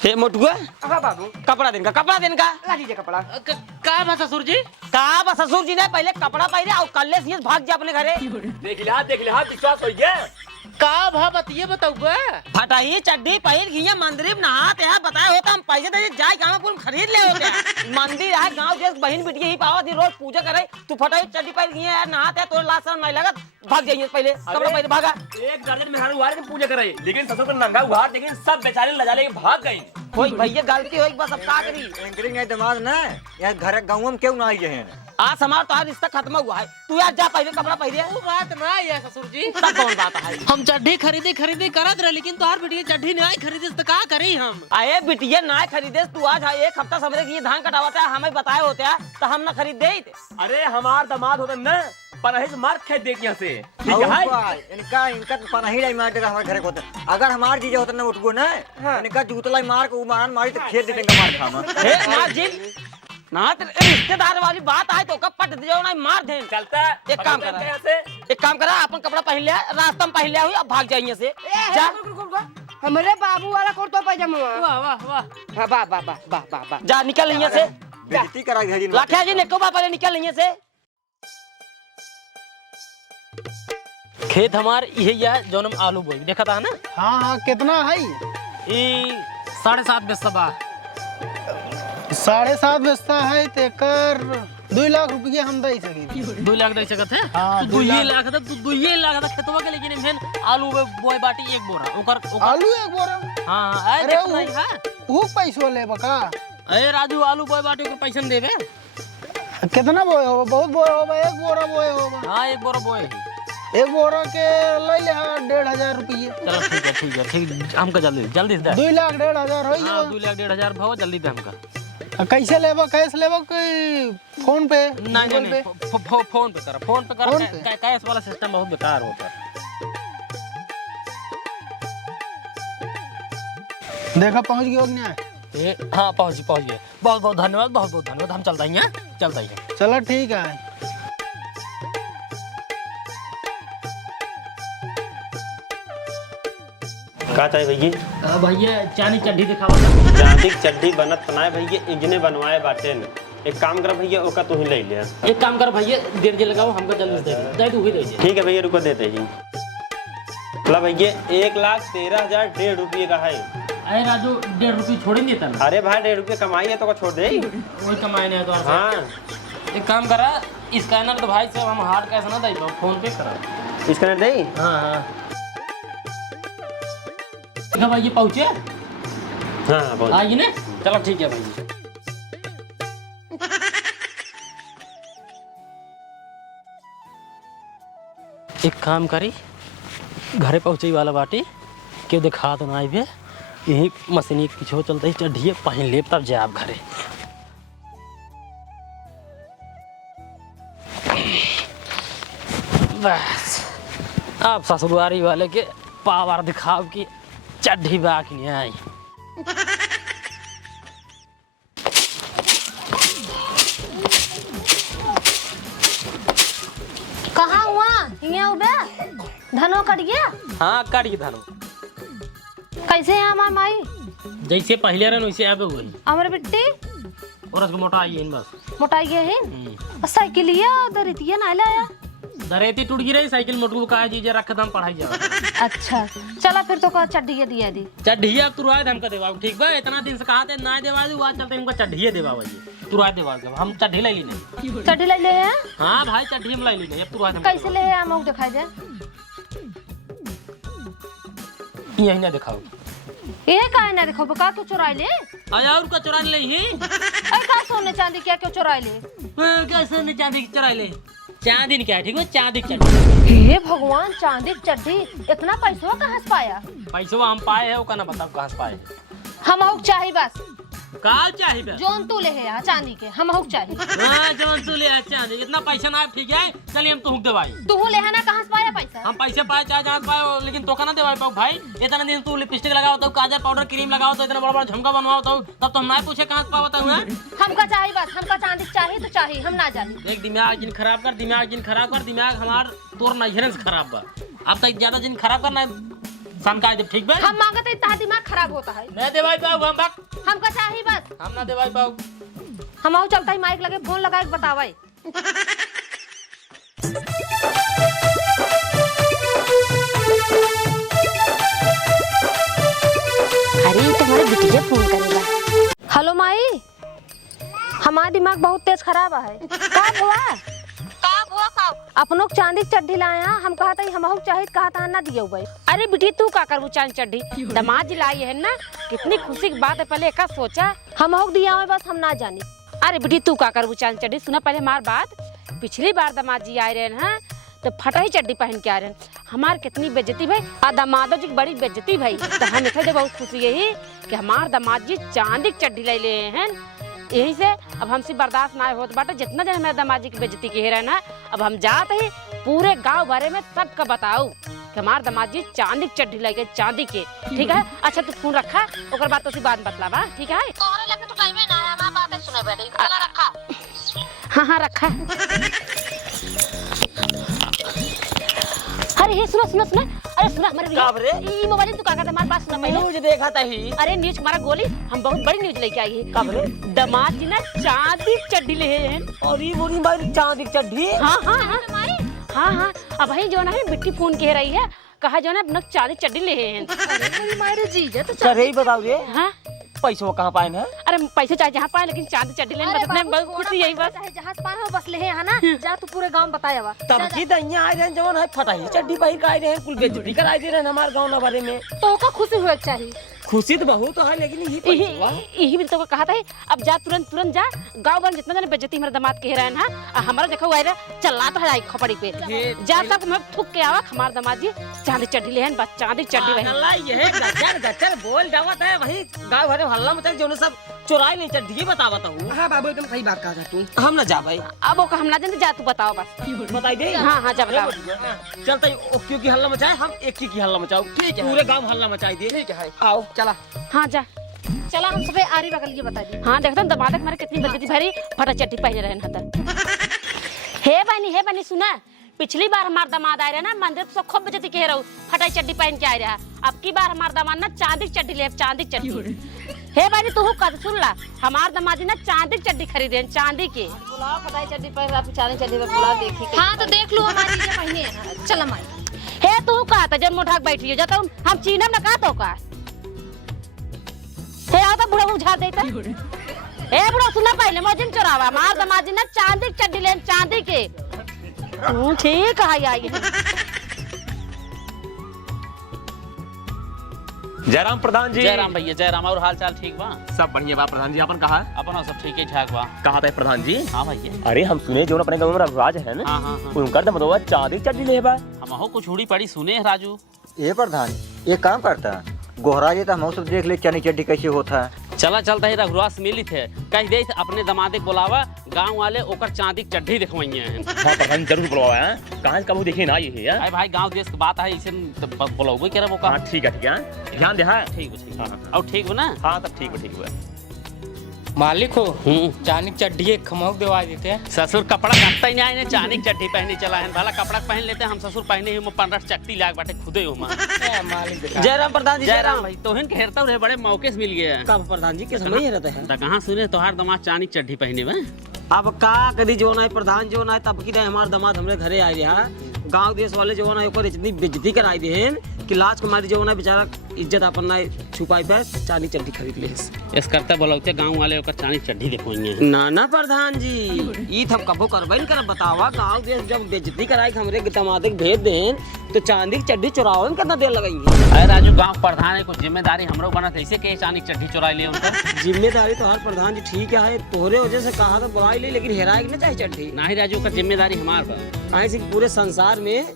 हे मोटुआ हां बाबू कपड़ा दिन का ला लीजिए कपड़ा। का बा ससुर जी? का बा ससुर जी ने पहले कपड़ा पहने और कल्ले से भाग जा अपने घरे। देख लिया विश्वास हो गया। का भा बतिए बताऊगा फटाई चड्डी पहिर गई मंदिर में नहाते हैं बताए होता हम पैसे दे जाए गाँव पूर्ण खरीद ले होते हैं। मंदिर है गाँव जैसे बहन बिटिया ही पावा थी रोज पूजा करे तू फटाई चड्डी पहिर गई है नहाते हैं तो लाश नहीं लगत भाग जाइए पहले कपड़ा पहले भागा। एक गार्डन में हर वार की पूजा कराई लेकिन ससुर को नंगा हुआ लेकिन सब बेचारे लजा लेके भाग गई। कोई भैया गलती होई बस अब का करी एंकरिंग है दिमाग ना यार घर गाँव में क्यों ना आई है। आज हमारा तो रिश्ता खत्म हुआ है। तू यार जा पहले कपड़ा पहले। वो बात ना है ससुर जी। तब कौन बात है? हम चड्ढी खरीदी करत रहे लेकिन तोहार बेटी चड्ढी नहीं खरीदी तो का करी हम? आए बिटिया ना खरीदे तू आज एक हफ्ता समझे कि ये धान कटावता है हमें बताए होते हैं तो हम ना खरीद दे। अरे हमार दामाद होता न पनही से मार खेत देख यहाँ से ठीक है। इनका तो पनाही लाई मार देगा हमारे घर को। अगर हमार जीजा होता ना उठगो ना इनका जूतलाई मार को मारन मारी तो खेत देंगे मार खामा। हे मार जी ना रिश्तेदार वाली बात आए तो कब पट दे ना मार दे। चलता एक काम करा अपन कपड़ा पहन लिया रास्ता में पहन लिया हुई अब भाग जाइए से जा। हमारे बाबू वाला कुर्ता पैजामा वाह वाह वाह वाह वाह वाह वाह वाह वाह जा निकल यहाँ से बेइज्जती करा घर लाखिया जी निको पहले निकल यहाँ से। खेत हमार यही है जो हम आलू बोई देखा था ना। हाँ हाँ कितना है? ये 7.5 बेसबा 7.5 बेचता है तो कर 2 लाख रुपया हम दे सके। 2 लाख दे सकत है। हाँ, 2 लाख था 2 लाख था खेतवा के लेकिन इमहन आलू बोए बाटी एक बोरा ओकर आलू एक बोरा। हां अरे अरे हां वो पैसो ले बका। अरे राजू आलू बोए बाटी ओकर पैसा देबे। कितना बोए हो? बहुत बोए हो एक बोरा बोए हो। हां एक बोरा बोए एक बोरा के ले ले 1,500 रुपये। चलो ठीक है ठीक हमका जल्दी दे 2 लाख 1,500 हो हां 2 लाख 1,500 भाव जल्दी दे हमका। कैसे लेबो कैश लेबो कि फोन पे? नहीं फोन पे कर कैश वाला सिस्टम बहुत बेकार होता है। देखा पहुंच गए हो कि नहीं? हाँ पहुंच गए। बहुत धन्यवाद हम चलता ही हैं। चलो ठीक है। का चाहिए भैया? भैया चांदी चड्ढी दिखावा था। चांदी की चड्ढी बनत बनाए भैया, इंजने बनवाए बाटे न। एक काम कर भैया, ओका तू ही ले ले। एक काम कर भैया, देर जे लगाओ हमको जल्दी दे दे तू ही दे दे। ठीक है भैया, रुको देते ही। मतलब भैया 1,13,000 रुपये का है। अरे राजू 1.5 रुपये छोड़ नहीं देता। अरे भाई 1.5 रुपये कमाई है तो छोड़ दे। वही कमाई नहीं है तो हाँ एक काम करा, स्कैनर तो भाई से हम हार्ड कैश ना दे दो, फोन पे करा। स्कैनर दे। हाँ ठीक है भैया, पहुँचे? हाँ बहुत। आइए ना, चलो ठीक है भैया। एक काम करी, घरे पहुँचे वाला बाटी क्यों दिखा तो ना भी यही मशीनी पीछे चलते ही चढ़िए पहन ले तब जाए आप घरे। बस अब ससुरारी वाले के पावर दिखाओ कि चड्ढी बाकी नहीं आई। कहाँ हुआ यहाँ उबे धनो कट गया? हाँ कट गया धनो। कैसे है हमार माई? जैसे पहले रहन वैसे आबे हुई हमारे बिट्टी और उसको मोटा आई है बस। मोटाई गए हैं साइकिलिया दरितिया ना लाया। दरेती टूट गई रही साइकिल मोटू का जीजे रख दम पढ़ाई जा। अच्छा चला फिर तो चड्ढी दिया दी। चड्ढिया अब तुरवा दे हमको देवा ठीक बा, इतना दिन से कहा थे ना देवा दे, आज चलते हमको चड्ढिया देवा भाई तुरवा देवा के हम चड्ढी ले ली नहीं। चड्ढी ले ले हैं? हाँ भाई चड्ढी हम ले ली नहीं, अब तुरवा दे। कैसे ले है हम दिखाई दे? यही ना दिखाओ। ये काहे ना देखो का तू चुराई ले? आया और का चुरा ले ही। अरे का सोने चांदी क्या क्यों चुराई ले? कैसे ने चांदी की चुरा ले? चांदी क्या है ठीक है, चांदी की चड्ढी। हे भगवान, चांदी की चड्ढी इतना पैसा कहाँ से पाया? पैसा हम पाए है, वो कहना बताओ कहाँ से पाए। हम हुक चाहिए बस। का चाहिए बे? जोन तू ले है चांदी के हम हुक चाहिए। हां जोन तू ले आ चांदी, इतना पैसा ना ठीक है, चलिए हम तो हुक देवाई। तू ले है ना, कहाँ से पाया पैसा? हम पैसे पाए चाहे जहाँ से पाए, लेकिन तो ना देवाई पाओ भाई। इतना दिन तू लिपस्टिक लगाओ तो काजल पाउडर क्रीम लगाओ तो इतना बड़ा बड़ा झुमका बनवाओ तो तब तो हम ना पूछे कहाँ से पाओ बताओ। हमका चाहिए बस, हमका चांदी चाहिए तो चाहिए, हम ना जानी। देख दिमाग जिन खराब कर, दिमाग जिन खराब कर, दिमाग हमार तोर नजरन से खराब बा। अब तक ज्यादा जिन खराब करना सन का ठीक बे। हम मांगते इतना दिमाग खराब होता है। मैं देवाई पाओ हम बक, हमका चाहिए बस। हम ना देवाई पाओ। हम आओ चलता ही माइक लगे फोन लगा के बतावाई। अरे तुम्हारे बिटिया फोन करेगा। हेलो माई, हमारा दिमाग बहुत तेज खराब है। का हुआ? अपनों चांदी की चड्ढी लाए हैं, हम कहा था हम चाहिए कहा था ना दिए भाई। अरे बिटी तू का कर वो चांदी चड्ढी दामाद लाई है ना, कितनी खुशी की बात है। पहले का सोचा हम दिया है बस, हम ना जानी। अरे बिटी तू का कर वो चांदी चड्ढी सुना पहले हमार बात। पिछली बार दामाद जी आए रहे हैं तो फटाई चड्ढी पहन के आ रहे हैं, हमार कितनी बेइज्जती भाई। और दामादो जी की बड़ी बेइज्जती भाई। तो हम इतने बहुत खुशी यही कि हमार दामाद जी चांदी की चड्ढी ले लिए हैं। यही से अब हमसे बर्दाश्त ना होत बाटे, जितना जन मेरे दामाद जी की बेइज्जती के रहे ना, अब हम जाते ही पूरे गांव भरे में सबका बताओ कि हमार दामाद जी चांदी की चड्ढी लगे, चांदी के। ठीक है? अच्छा तू फोन रखा, ओकर बात तो बात बतलावा ठीक है? हाँ हाँ रखा। अरे ये सुनो सुनो सुनो, अरे सुना हमारे ये मोबाइल तू का करता हमारे पास सुना पहले। मुझे देखा था ही। अरे न्यूज हमारा गोली, हम बहुत बड़ी न्यूज लेके आई है। दामाद जी ना चांदी की चड्ढी ले हैं। और ये बोली भाई चांदी की चड्ढी। हाँ हाँ हाँ हाँ हाँ अब भाई जो ना है बिट्टी फोन कह रही है, कहा जो ना अपना चांदी की चड्ढी ले हैं। मारे जीजा तो सर यही बताओ रे, हाँ पैसों कहाँ पाए ना? अरे पैसे चाहे जहाँ पाए, लेकिन चांदी चड्ढी लेने में बहुत खुशी यही बस। जहाज पाना हो बस ले है ना, जा तू पूरे गांव बताया वा। तब की दैया आए रहे जवन है फटाई चड्ढी पहिर के आए रहे, कुल बेइज्जती कराई दे रहे हमारे गांव ना बारे में। तो का खुशी हुए चाहिए। खुशी तो बहुत है, लेकिन यही भी तो कहा था। अब जा तुरंत तुरंत जा, गांव वाले जितना जन बेइज्जती हमारे दामाद कह रहे हैं ना, हमारा देखो आए चला तो है खपड़ी पे। जा सब मैं थूक के आवा हमारे दामाद जी चांदी चड्ढी ले हैं, बस चांदी चड्ढी वही। अल्लाह ये गच्चर गच्चर बोल जावत है वही गांव भरे हल्ला मचा जो सब चुराई नहीं चड्ढी बतावत हूं। हाँ बाबू एकदम सही बात कहा तू। हम ना जा भाई, अब ओका हम ना जानते, जा तू बताओ बस। बताई दे। हाँ हाँ जा बताओ। चलते क्यों की हल्ला मचाए, हम एक की हल्ला मचाओ। ठीक है, पूरे गांव हल्ला मचाई दे। ठीक है आओ चला। हाँ जा चला हम सबे आरी बगल ये बता दी। हाँ देखता हूँ दामाद हमारे कितनी बेइज्जती भरी, फटा चड्ढी पहने रहे हैं। हे बहनी सुना, पिछली बार हमारे दामाद आए रहे ना मंदिर तो खूब बेइज्जती कह रहा हूँ, फटाई चड्ढी पहन के आए रहा। अब की बार हमार दामाद ना चांदी की चड्डी ले, चांदी की चड्डी। हे भाई तू कद सुन ला, हमार दामाद ना चांदी की चड्डी खरीदे, चांदी की। बुलाओ फटाई चड्डी पहन, आप चांदी चड्डी में बुला देखी। हाँ तो देख लो हमारी चीजें पहने हैं। चल माई। हे तू का था जब मोठाक बैठी हो जाता हम चीनम ना का तो का। हे आओ तो बुढ़ा मुंह झाड़ देता। हे बुढ़ा सुना पहले मौजिन चोरावा, हमार दामाद ना चांदी की चड्डी ले, चांदी के। ठीक है आई। जयराम प्रधान जी। जयराम भैया जयराम। और हाल चाल ठीक बा? सब बढ़िया बा प्रधान जी। अपन कहा अपना सब ठीक है ठाक बा। कहा था प्रधान जी? हाँ भैया। अरे हम सुने जो अपने गाँव में रघुराज है ना, हाँ हाँ हाँ। उनका तो मतलब चांदी चड्डी ले बा। हम हो कुछ हुड़ी पड़ी सुने हैं राजू। ये प्रधान एक काम करता गोहरा ये तो हम सब देख ले चनी चड्डी कैसे होता है। चला चलता है रघुराज से मिली थे, कह दे अपने दमादे बुलावा, गांव वाले ओकर चांदी की चड्डी दिखवाइए हैं। हाँ प्रधान जरूर बुलवावा है। कहाँ कब देखे ना ये है। अरे भाई गांव देश की बात है, इसे बुलाओगे क्या वो का? हाँ ठीक है ध्यान दे। हाँ ठीक है ठीक है। हाँ। और ठीक हो ना? हाँ तब ठीक है। मालिक हो चांदी की चड्डी एक खमौक दिवा देते हैं। ससुर कपड़ा कटता ही नहीं, चांदी की चड्डी पहनी चला है, भला कपड़ा पहन लेते हैं हम ससुर पहने ही 15 चक्ति लाग बाटे खुदे हो मां। मालिक जयराम प्रधान जी। जयराम भाई तोहन घेरता रहे, बड़े मौके से मिल गया। का प्रधान जी के समय ही रहते हैं। त कहां सुने तोहार दमाद चांदी की चड्डी पहने बा? अब का कदी जो ना प्रधान जो ना तब की हमारे दामाद हमरे घरे आए रहा, गांव देश वाले जो ना ऊपर इतनी बेइज्जती कराई दे कि लाज कुमारी जो ना बेचारा इज्जत अपन ना छुपाई पे चांदी चड्डी खरीद ले। इस करता बोलौते गांव वाले ओकर चांदी की चड्डी दिखवाइए। ना ना प्रधान जी ई थम कबो करबे न कर बतावा, गांव देश जब बेइज्जती कराई हमरे दामाद के भेज देन तो चांदी की चड्डी चुरावे कितना देर लगाएंगे। अरे राजू गांव प्रधान है, कुछ जिम्मेदारी हमरो बनत ऐसे के चांदी की चड्डी चुरा ले उनका। जिम्मेदारी तो हर प्रधान जी ठीक है, तोहरे वजह से कहा तो बुलाई ले, लेकिन हेराए कि ना चाहे चड्डी। नहीं राजू का जिम्मेदारी हमार बा। ऐसे पूरे संसार में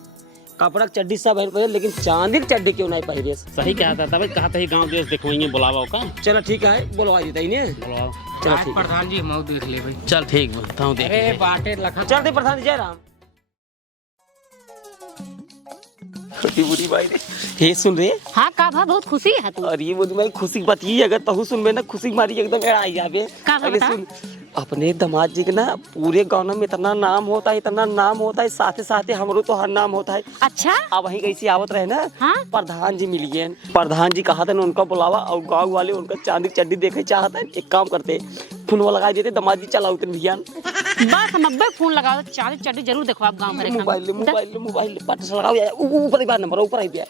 कपड़ा की चड्डी सब पहन, लेकिन चांदी की चड्डी क्यों नहीं पहने। सही कहा था, तब कहा था गांव देश दिखवाइए, बुलावा का। चलो ठीक है बुलवा देता ही बुलाओ। चलो ठीक है। प्रधान जी हम देख ले भाई। चल ठीक बताऊं देख अरे ले। बाटे लखा चलते प्रधान जी। जयराम। छोटी बुरी भाई रे, हे सुन रे। हाँ का भा बहुत खुशी है तू। अरे वो मैं खुशी बती अगर तहु सुनबे ना खुशी मारी एकदम एड़ाई जाबे। का बता? अरे सुन अपने दामाद जी के ना पूरे गाँव में इतना नाम होता है, इतना नाम होता है, साथे साथे हमरो तो हर नाम होता है। अच्छा अब वहीं कैसी आवत रहे ना, हाँ? प्रधान जी मिल गए। प्रधान जी कहा था उनका बुलावा और गाँव वाले उनका चांदी की चड्डी देखे चाहता है। एक काम करते फोन लगा देते, दामाद जी चलाओ भैया। बस हम अब्बे फोन लगा दो, चांदी की चड्डी जरूर देखो आप गांव में। मोबाइल पार्टी से लगाओ यार, ऊपर ही बार नंबर ऊपर ही दिया।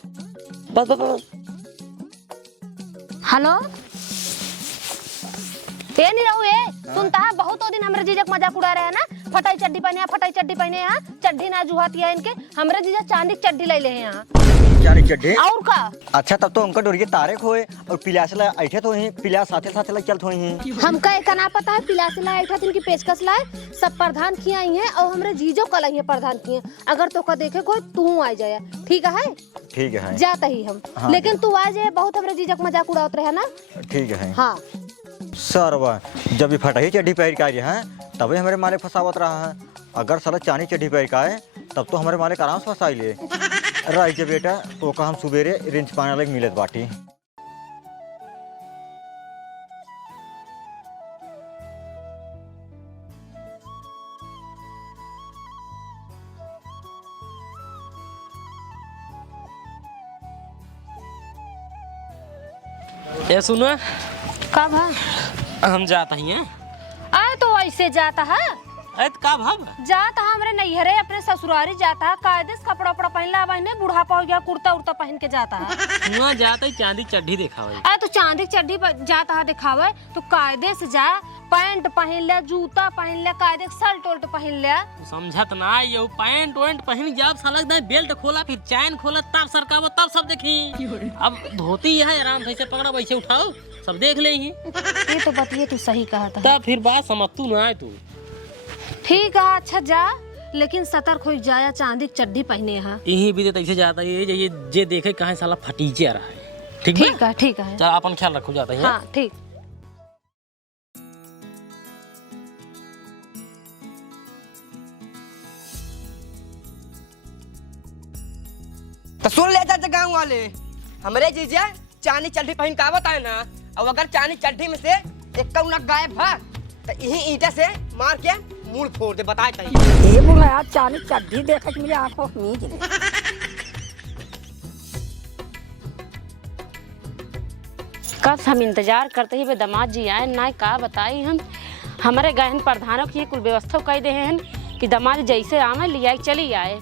बस बस हेलो ये नहीं रहू ये सुनता है बहुत दिन हमरे जीजा का मजाक उड़ा रहे हैं ना, फटाई चड्डी पहने, फटाई चड्डी पहने। यहाँ चड्डी ना जुहाती है इनके, हमरे जीजा चांदी की चड्डी ले ले हैं यहाँ। चांदी चड्डी और का अच्छा तब तो उनका डोरिये तारे खोए और पिलास ला ऐठे तो ही पिलास साथे साथे लग चलत होई। हमका एक ना पता है पिलास लाए था इनकी पेचकस लाए सब प्रधान की आई हैं और हमरे जीजो कल आई हैं प्रधान की हैं। अगर तो का देखे कोई तू आ जाए ठीक है। ठीक है जाता ही हम हाँ। लेकिन तू आ जाए, बहुत हमरे जीजा का मजाक उड़ावत रहे ना। ठीक है। हाँ सरवा जब ये फटाही चड्डी पहन के आए हैं तभी हमारे मालिक फसावत रहा है। अगर साला चांदी चड्डी पहन के आए तब तो हमारे मालिक आराम से फंसाई ले रही जे बेटा। वो का हम सुबेरे रिंच पाने लगे मिलत बाटी। ये सुनो का भा हम जाता ही हैं। आए तो ऐसे जाता है अरे का भाव जाता है हमरे नैहरे अपने ससुरारी जाता है, कायदे से कपड़ा उपड़ा पहन ला बहने, बुढ़ापा हो गया कुर्ता उर्ता पहन के जाता है। वहाँ जाता ही चांदी चड्डी देखा भाई। अरे तो चांदी की चड्डी जाता है दिखावे तो कायदे से जा, पैंट पहन ले, जूता पहन ले, कायदे शर्ट उल्ट पहन ले। समझत ना ये पैंट वैंट पहन जब साला बेल्ट खोला फिर चैन खोला तब सरकावो तब सब देखी। अब धोती है आराम से पकड़ा वैसे उठाओ सब देख ले ही। ये तो बतिए तू सही कहा था। तब फिर बात समझ तू ना आए तू। ठीक है अच्छा जा, लेकिन सतर्क हो जाया, चांदी की चड्डी पहने यहाँ। यही भी ऐसे जाता है ये जे देखे कहाँ साला फटीचे आ रहा है। ठीक है ठीक है। चल अपन ख्याल रखो जाता है। हाँ ठीक। तो सुन ले चाचा गाँव वाले, हमरे जीजा चांदी चड्डी पहन का आवत है ना, और अगर चांदी चड्डी में से एक कौना गायब है तो यही ईंटा से मार के मुंह फोड़ दे। बताए ये बुढ़ा यार चांदी चड्डी देख के मेरी आंखों में नींद। कब से हम इंतजार करते ही वे दामाद जी आए ना, का बताई हम। हमारे गहन प्रधानों की कुल व्यवस्था कर दे हैं कि दामाद जैसे आवे लिया चली आए।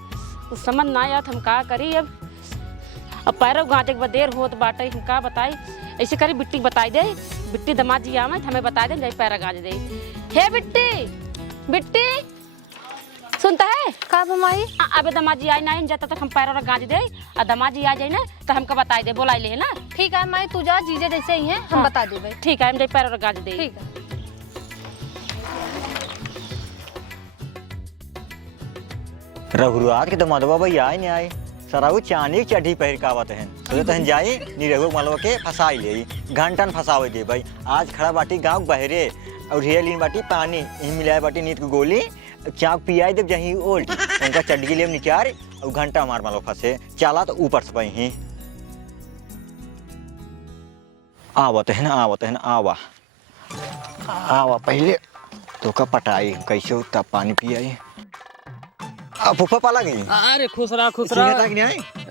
उस समझ ना आया हम का करी अब पैरों गाँटे के देर होत बाटे, हम का बताई। ऐसे करी बिट्टी बताई दे, बिट्टी दामाद जी आवे हमें बता दे जाए पैरा गाँच दे। हे बिट्टी, बिट्टी सुनता है का बमाई? अबे दामाद जी आए ना जाता तक हम पैरों गाँच दे, और दामाद जी आ जाए ना तो हमको बताई दे, बोलाई ले ना। ठीक है माई, तू जा, जीजे जैसे ही हैं हम बता देबे। ठीक है, हम जाए पैरों गाँच दे। ठीक है। रघुराज के तो मधुआ भाई आए नहीं आए, सराऊ चांदी की चड्ढी पहर के आवत हैं। तो तहन जाई नी रघु मलवा के फसाई ले घंटन फसावे दे भाई। आज खड़ा बाटी गाँव बहरे और ढेर लीन बाटी पानी यही मिलाए बाटी नीत की गोली चाक पियाई दे जहीं ओल्ट उनका चड्ढी ले निचार और घंटा मार मलवा फंसे चला तो ऊपर से पही आवत है ना आवा आवा पहले तो का पटाई कैसे तब पानी पियाई। फूफा पाला गई। अरे खुश रहा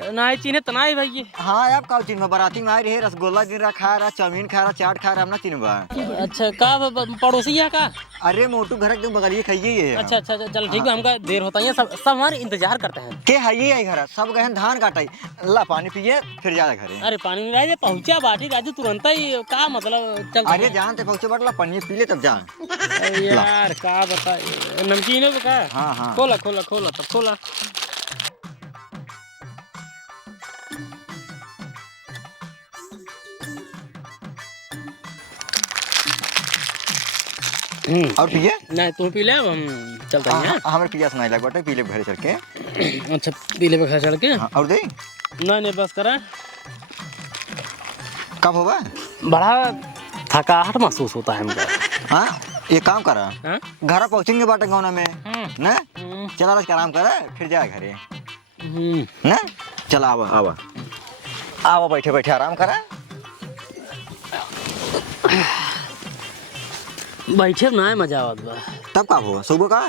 नहीं चीने तो नहीं भाई। हाँ आप का चिन्ह बाराती में आए रहे, रसगुल्ला दिन रहा खा रहा, चाउमीन खा रहा, चाट खा रहा, हम ना चिन्ह। अच्छा का पड़ोसी है का? अरे मोटू घर एकदम बगलिए खाइए ये। अच्छा अच्छा चल ठीक है, हमका देर होता है, सब हमारे इंतजार करते हैं। के है ये घर सब गए धान काटाई ला पानी पिए फिर जा घरे। अरे पानी में पहुंचा बाटी राजू तुरंत ही का मतलब चल। अरे जानते पहुंचे बटला पानी पी ले तब जान यार का बता नमकीन का। हाँ हाँ खोला खोला खोला तब खोला। और पिए नहीं तू पी ले, हम चलते हैं। हमारे पिया सुनाई लग बाटे पी ले घर चढ़ के। अच्छा पी ले घर चढ़ के। और दे नहीं बस करा। कब होगा? बड़ा थकावट महसूस होता है हमको। हाँ ये काम करा, घर पहुंचेंगे बाटे गाँव में ना, चला राज आराम करा फिर जाए घरे ना। चला आवा आवा आवा बैठे बैठे आराम करा। बैठे ना मजा आवत बा। तब का हुआ सुबह का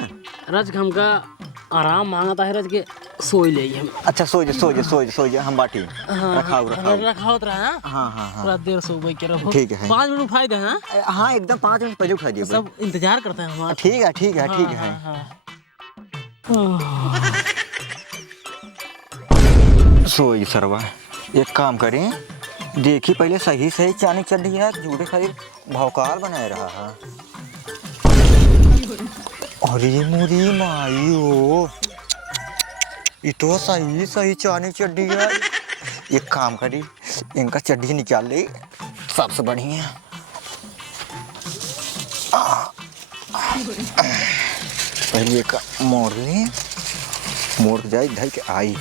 रज हमका आराम मांगता है, रज के सोई ले हम। अच्छा सो जा हम बाटी रखाओ रखावत रहा। हाँ रात देर सोई के रहो। ठीक है 5 मिनट फायदे हैं। हाँ एकदम 5 मिनट पहले उठा दिए सब इंतजार करते हैं हमारा। ठीक है सोई सरवा एक काम करें, देखी पहले सही चानी चढ़ी है झूठे खातिर भौकाल बनाए रहा है। अरे मुरी माई ये तो सही चानी चड्डी है। एक काम करी इनका चड्डी निकाल ले सबसे बढ़िया। पहले एक मोड़ ले, मोड़ जाए ढाई के आई।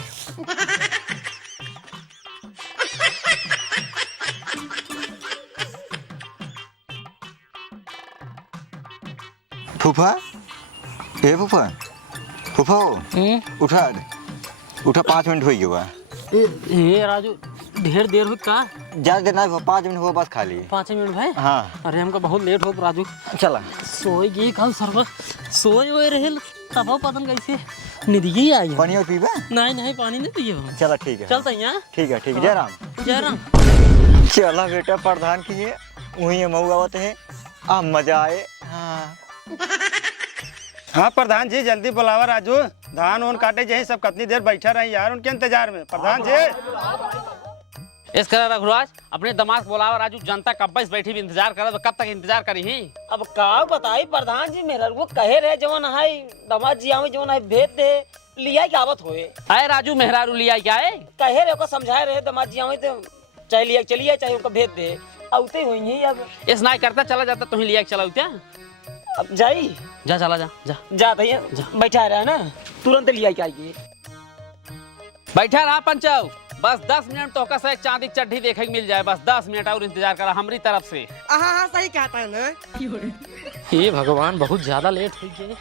फूफा ए फूफा फूफा उठा 5 मिनट हो गया। ये राजू ढेर देर हुई का? ज्यादा देर नहीं 5 मिनट हो बस खाली 5 मिनट भाई। हाँ अरे हमका बहुत लेट हो राजू। चला सोई गई कल सरवा सोई हुए रहे तब पता कैसे निधि आई। पानी और पीबा? नहीं पानी नहीं पिए। चला ठीक है चलते हैं। ठीक है जय राम। चला बेटा प्रधान की है वही मऊ आवत है आ मजा आए। हाँ प्रधान जी जल्दी बुलावा राजू, धान ओन काटे जाए सब कितनी देर बैठा रहे यार उनके इंतजार में। प्रधान जी इस करा रघुराज अपने दिमाग बोलावा राजू, जनता कब बस बैठी भी इंतजार करे तो कब तक इंतजार करी ही। अब का बताई प्रधान जी मेरा वो कहे रहे जवन है दामाद जी आवे जवन है भेज दे लिया की आवत होए। अरे राजू मेहरारू लिया क्या है? कहे रहे को समझाए रहे दामाद जी आवे तो चाहे लिया चलिए चाहे उनको भेज दे आउते हुई ही। अब इस नाई करता चला जाता तुम लिया चला क्या? अब जाई जा चला जा जा जा भैया बैठा रहा ना तुरंत लिया क्या आइए। बैठा रहा पंचव बस 10 मिनट तो कस चांदी की चड्ढी देखे मिल जाए, बस 10 मिनट और इंतजार करा हमारी तरफ से। हाँ सही कहता है ना। हे भगवान बहुत ज्यादा लेट हो गए।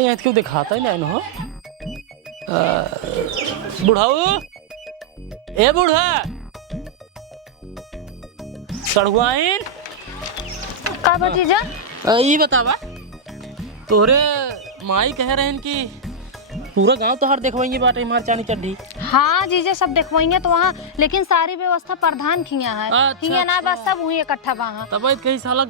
यहाँ क्यों दिखाता ही नहीं हो। बुढ़ाऊ ए बूढ़ा सड़ुआइन का भतीजा? ये बतावा तोरे माई कह रहे हैं कि पूरा गांव तो हर देखवाएंगे बाटे हमार चानी चड्ढी। हाँ जीजे सब देखवाएंगे तो वहाँ, लेकिन सारी व्यवस्था प्रधान खिया है। अच्छा, खिया ना बस सब वहीं इकट्ठा वहाँ। तब कहीं साला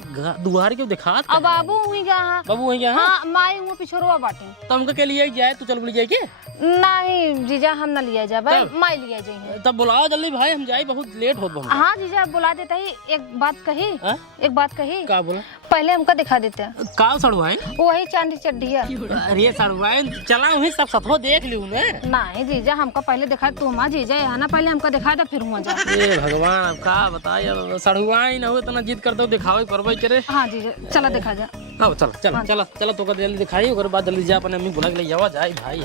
दुआर क्यों दिखात अब बाबू वहीं गया। बाबू वहीं गया। हाँ माई हुआ पिछोरवा बाटे। तुमके के लिए जाए तू चल बोली जाए के नहीं जीजा हम न लिया जाए भाई, माई लिया जाए। तब बुलाओ जल्दी भाई, हम जाए बहुत लेट होत बहुत। हाँ जीजा बुला देता ही। एक बात कही, एक बात कही। का बोला? पहले हमका दिखा देते हैं। का सड़वाए? वही चांदी चड्ढिया। अरे सड़वाए चला वहीं सब सतहो देख लियो ना। नहीं जीजा हमका पहले दिखा, तू माँ जीजा है ना, पहले हमका दिखा दे फिर हुआ जाए। ए भगवान अब का बताए, सड़वाए ना हो इतना जिद कर दो दिखावे परवाई करे। हाँ जीजा चला दिखा जा। आओ चल चल चल चल तो जल्दी दिखाई, और बाद जल्दी जा अपने अम्मी बुला के ले जावा जाए भाई।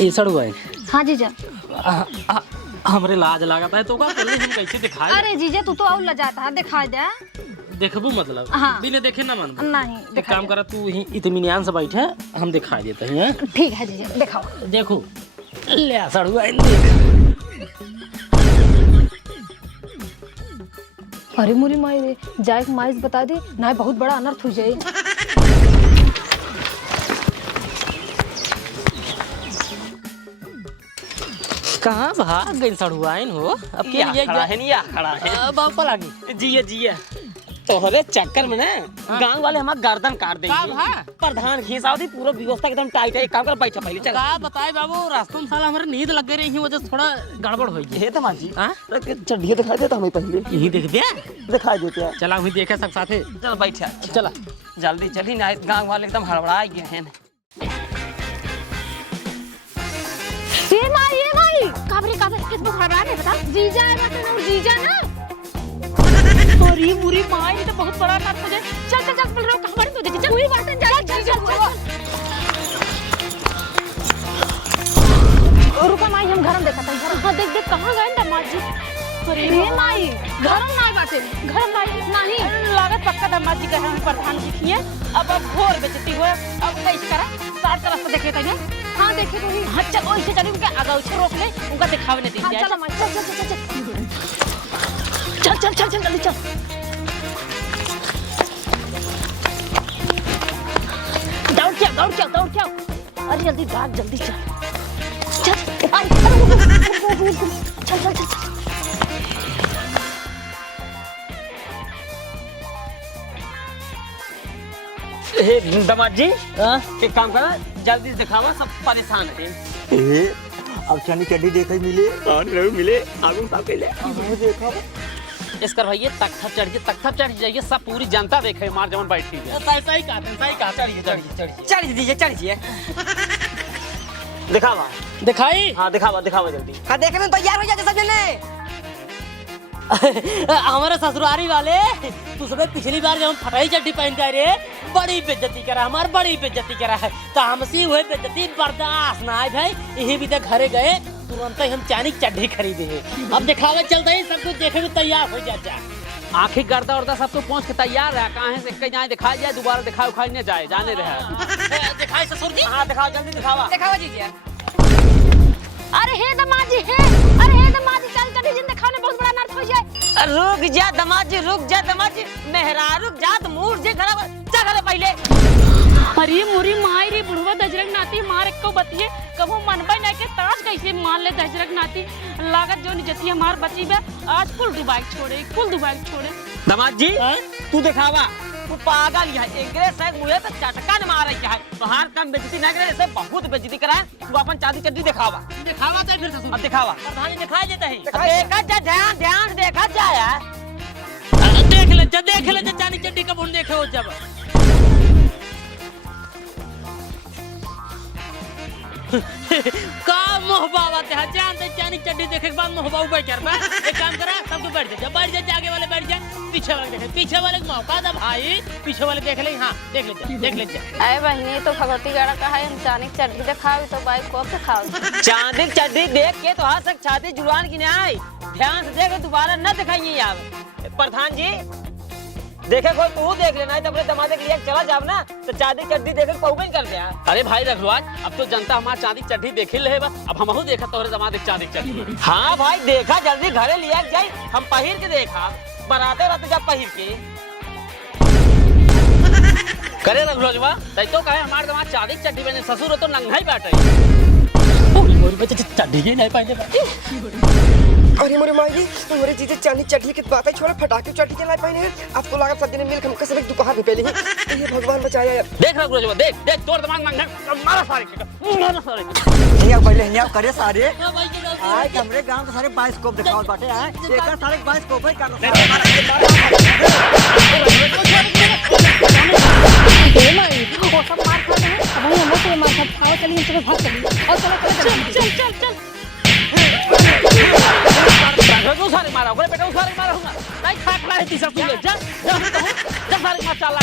ये सड़वाए। हाँ जीजा। हमरे लाज लागत है तो का हम कैसे दिखाए? अरे जीजा तू तो और लजाता है, दिखा दे। देखबू मतलब? हाँ। बिना देखे ना मान। नहीं एक काम करा तू ही इत्मीनान से बैठे, हम दिखा देते हैं। ठीक है जीजा दिखाओ। देखो ले सड़वाए देख। अरे मुरी माई रे, जाए माइस बता दे ना, बहुत बड़ा अनर्थ हो जाए। कहाँ भाग गई सड़ुआइन हो? अब के लिए खड़ा है नहीं, या खड़ा है बापा लागी जिया जिया। तोहरे चक्कर में ना गांव वाले हमार गर्दन काट देंगे। प्रधान खींचावती पूरा व्यवस्था एकदम टाइट है। एक काम कर बैठा पहले चल। का बताए बाबू, रास्ते में साला हमारे नींद लग गई, वजह से थोड़ा गड़बड़ हो गई। हे तमाजी चड्ढी दिखाई देता हमें पहले। यही देख दिया, दिखाई देते हैं। चला हुई देखे सब साथे। चल बैठा चला जल्दी चली ना, गांव वाले एकदम हड़बड़ा गए हैं। ये माई काबरे किस बुखार रहा है बता। जीजा है बात ना, जीजा ना। अरे बुरी माई ये तो बहुत बड़ा बात हो जाए। चल चल चल रोक हमारी तो देख। पूरी बात जा चल चल रुका माई, हम घर में देखा था। घर हाँ देख देख कहाँ गए दामाद जी। अरे माई घर में नहीं बाटे, घर में नहीं लागत पक्का दामाद जी का हम प्रधान दिखिए। अब घोर बेचती हो, अब कैसे करा? साथ तरफ से देखे तैयार। हाँ देखे तो ही। हाँ चल ओइसे चली, उनके आगे उसे रोक ले, उनका दिखावे नहीं दी जाए। चल माई चल चल चल चल चल चल चल जल्दी चल। दौड़ क्या। अरे जल्दी भाग, जल्दी चल चल। चल चल चल। दामाद जी एक काम करा, जल्दी दिखावा, सब परेशान है। अब चानी चड्ढी देखे मिले मिले आगू साहब के ले इसकर भैया तख्ता चढ़ जाइए, सब पूरी जनता देखे मार जवन बैठी है। सही कहा चढ़िए चढ़िए। दिखावा दिखाई। हाँ दिखावा जल्दी। हाँ देखने में तैयार हो जाते सब जने। हमारे ससुरारी वाले तू सब पिछली बार जब हम फटाई चड्ढी पहन के आए रे, बड़ी बेइज्जती करा, बड़ी बेइज्जती करा है। तो हमसे हुए बेइज्जती बर्दाश्त ना है भाई। यही भी तक घरे गए तुरंत ही हम चानी चड्ढी खरीदे हैं। अब दिखावे चलते ही सब कुछ देखे में तैयार हो जाता। आखिर गर्दा उर्दा सब तो पहुँच के तैयार है। कहाँ से कहीं जाए दिखाई जाए, दोबारा दिखाई उखाई नहीं जाए, जाने रहे। दिखाई ससुर जी। हाँ दिखाओ जल्दी दिखावा। दिखावा जीजिए। अरे हे दामाद जी हे, अरे हे दामाद जी चल चल जिन दिखाने बहुत बड़ा नर्थ हो जाए। रुक जा दामाद जी, रुक जा दामाद जी। मेहरा रुक जा, तो मूड जे खराब चल पहले। अरे मुरी माई रे बुढ़वा दजरक नाती मार एक को बतिए कबो मनबे नहीं के ताज कैसे मान ले दजरक नाती। लागत जो निजती हमार बची बे आज कुल दुबाई छोड़े। दामाद जी तू दिखावा। तू पागल है, एकरे से मुझे तो चटका न मारे क्या है। तो हर कम बेइज्जती ना करे, ऐसे बहुत बेइज्जती करा है। तू अपन चांदी चड्ढी दिखावा जाए फिर ससुर। अब दिखावा। प्रधान जी दिखाई देता है। देखा जा, ध्यान देखा जाए। देख ले चानी चड्ढी कब उन देखे हो जब। का मोहबावत है जानते चानी चड्ढी देखे के बाद मोहबाव बैठ कर। एक काम करा सबको बैठ जा, आगे वाले बैठ जाए, पीछे वाले देखे, पीछे वाले को मौका दे भाई, पीछे वाले देख ले। हाँ देख ले अरे बहनी तो भगवती गाड़ा कहा है, हम चांदी की चड्ढी दिखाओ तो बाइक को दिखाओ। चांदी की चड्ढी देख के तो हाँ सक छाती जुड़वान की नहीं आई। ध्यान से देख, दोबारा न दिखाइए यार। प्रधान जी देखे कोई तू देख लेना है, तो अपने दमादे के लिए चला जाओ ना, तो चांदी चड्ढी देखे पौगल कर दिया। अरे भाई रघुराज, अब तो जनता हमारे चांदी चड्ढी देखे ले बा। अब हमहू देखा तोहरे जमाने चांदी चड्ढी। हाँ भाई देखा, जल्दी घरे लिया जाए। हम पहिर के देखा, बराते रहते जब पहिर के। करे रघुराजवा तै तो कहे हमार दमाद चांदी की चड्डी पहने ससुर हो तो नंगा ही बाटे मोर बच्चे चड्डी ही नहीं पहने बाटे अरे मोरे माई मोरे जीजे चांदी चढ़ी की बात है छोड़ फटाके चढ़ी के लाई पहने हैं आपको लगा सब दिन मिल हमके सब एक दुकान पे पहले ही ये भगवान बचाया यार देख रघुराजवा देख देख तोर दिमाग नंगा मारा सारे के यहाँ पहले यहाँ करे सारे आए हमरे गांव के सारे बाइस्कोप दिखाओ बाटे आए एकर सारे बाइस्कोप है कर ए माई वो सब मार खा रहे हैं अब हम से मार खा आओ चलिए हम तुम्हें भाग चलिए और चलो चल रघु सारे मारा ओकरे बेटा सारे मारा हुआ नहीं खाट ला है तीसरा तू ले जा जा सारे मार चाल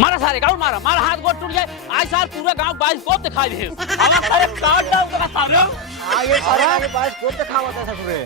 मारा सारे गाँव मारा मारा हाथ गोड़ टूट जाए आज सार पूरा गांव बाइस्कोप दिखाई दे हमारा सारे काट डाल का सारे आए सारे बाइस्कोप दिखावा था ससुरे